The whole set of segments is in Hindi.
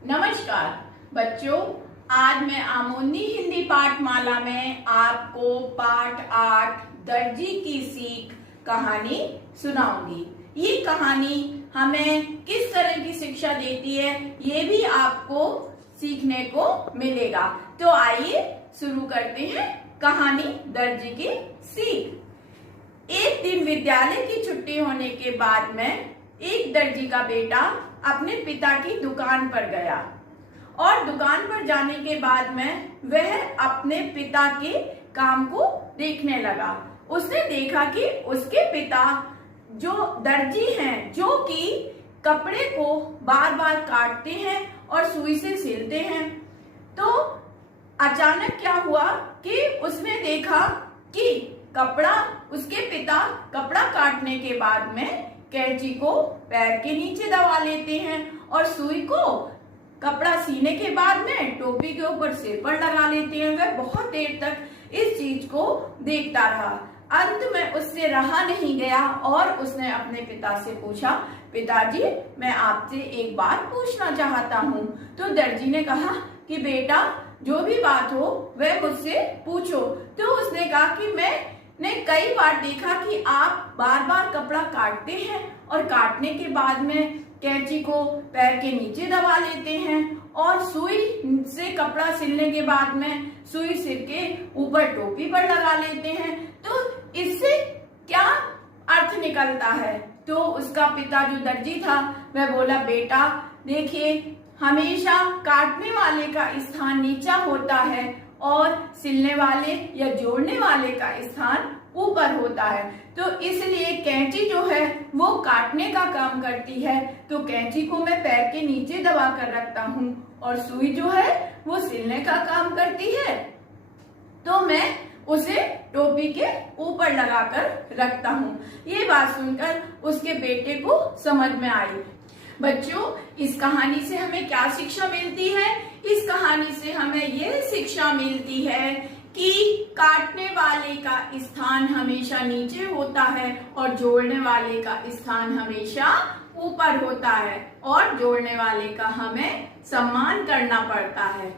नमस्कार बच्चों, आज मैं आमोनी हिंदी पाठमाला में आपको पाठ 8 दर्जी की सीख कहानी सुनाऊंगी। ये कहानी हमें किस तरह की शिक्षा देती है ये भी आपको सीखने को मिलेगा। तो आइए शुरू करते हैं कहानी दर्जी की सीख। एक दिन विद्यालय की छुट्टी होने के बाद में एक दर्जी का बेटा अपने पिता की दुकान पर गया और दुकान पर जाने के बाद में वह अपने पिता के काम को देखने लगा। उसने देखा कि उसके पिता जो दर्जी हैं, जो कि कपड़े को बार बार काटते हैं और सुई से सिलते हैं। तो अचानक क्या हुआ कि उसने देखा कि उसके पिता कपड़ा काटने के बाद में कैंची को पैर के नीचे दबा लेते हैं और सुई को कपड़ा सीने के बाद में टोपी के ऊपर सिर पर लगा लेते हैं। वह बहुत देर तक इस चीज को देखता रहा। अंत में उससे रहा नहीं गया और उसने अपने पिता से पूछा, पिताजी मैं आपसे एक बात पूछना चाहता हूँ। तो दर्जी ने कहा कि बेटा जो भी बात हो वह मुझसे पूछो। तो उसने कहा कि मैंने कई बार देखा कि आप बार बार कपड़ा काटते हैं और काटने के बाद में कैंची को पैर के नीचे दबा लेते हैं और सुई से कपड़ा सिलने के बाद में सुई सिर के ऊपर टोपी पर लगा लेते हैं। तो इससे क्या अर्थ निकलता है? तो उसका पिता जो दर्जी था वह बोला, बेटा देखिए हमेशा काटने वाले का स्थान नीचा होता है और सिलने वाले या जोड़ने वाले का स्थान ऊपर होता है। तो इसलिए कैंची जो है वो काटने का काम करती है, तो कैंची को मैं पैर के नीचे दबा कर रखता हूँ और सुई जो है वो सिलने का काम करती है, तो मैं उसे टोपी के ऊपर लगाकर रखता हूँ। ये बात सुनकर उसके बेटे को समझ में आई। बच्चों, इस कहानी से हमें क्या शिक्षा मिलती है? इस कहानी से हमें यह शिक्षा मिलती है कि काटने वाले का स्थान हमेशा नीचे होता है और जोड़ने वाले का स्थान हमेशा ऊपर होता है और जोड़ने वाले का हमें सम्मान करना पड़ता है।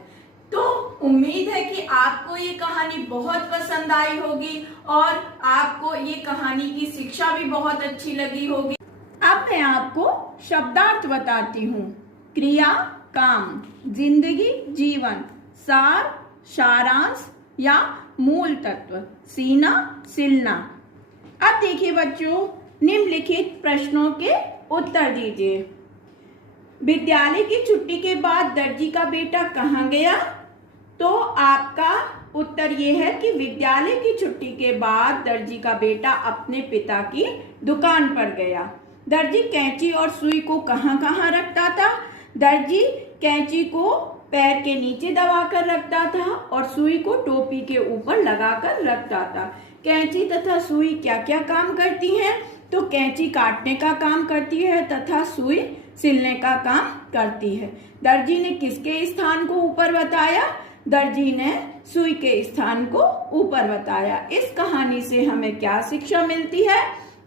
तो उम्मीद है कि आपको ये कहानी बहुत पसंद आई होगी और आपको ये कहानी की शिक्षा भी बहुत अच्छी लगी होगी। अब मैं आपको शब्दार्थ बताती हूँ। क्रिया, काम, जिंदगी, जीवन, सार, सारांश या मूल तत्व, सीना, सिलना। अब देखिए बच्चों, निम्नलिखित प्रश्नों के उत्तर दीजिए। विद्यालय की छुट्टी के बाद दर्जी का बेटा कहाँ गया? तो आपका उत्तर ये है कि विद्यालय की छुट्टी के बाद दर्जी का बेटा अपने पिता की दुकान पर गया। दर्जी कैंची और सुई को कहाँ कहाँ रखता था? दर्जी कैंची को पैर के नीचे दबाकर रखता था और सुई को टोपी के ऊपर लगाकर रखता था। कैंची तथा सुई क्या क्या काम करती हैं? तो कैंची काटने का काम करती है तथा सुई सिलने का काम करती है। दर्जी ने किसके स्थान को ऊपर बताया? दर्जी ने सुई के स्थान को ऊपर बताया। इस कहानी से हमें क्या शिक्षा मिलती है?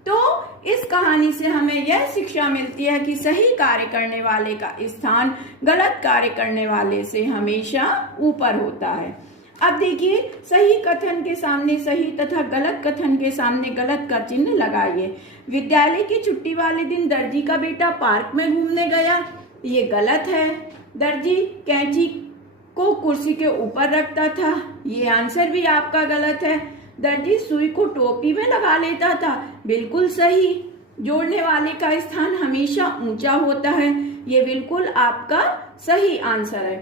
तो इस कहानी से हमें यह शिक्षा मिलती है कि सही कार्य करने वाले का स्थान गलत कार्य करने वाले से हमेशा ऊपर होता है। अब देखिए, सही कथन के सामने सही तथा गलत कथन के सामने गलत का चिन्ह लगाइए। विद्यालय की छुट्टी वाले दिन दर्जी का बेटा पार्क में घूमने गया, ये गलत है। दर्जी कैंची को कुर्सी के ऊपर रखता था, ये आंसर भी आपका गलत है। दर्जी सुई को टोपी में लगा लेता था, बिल्कुल सही। जोड़ने वाले का स्थान हमेशा ऊंचा होता है, ये बिल्कुल आपका सही आंसर है।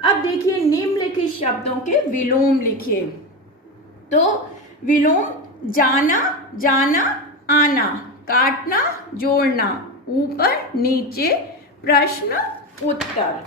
अब देखिए, निम्नलिखित शब्दों के विलोम लिखिए। तो विलोम, जाना, जाना, आना, काटना, जोड़ना, ऊपर, नीचे, प्रश्न, उत्तर।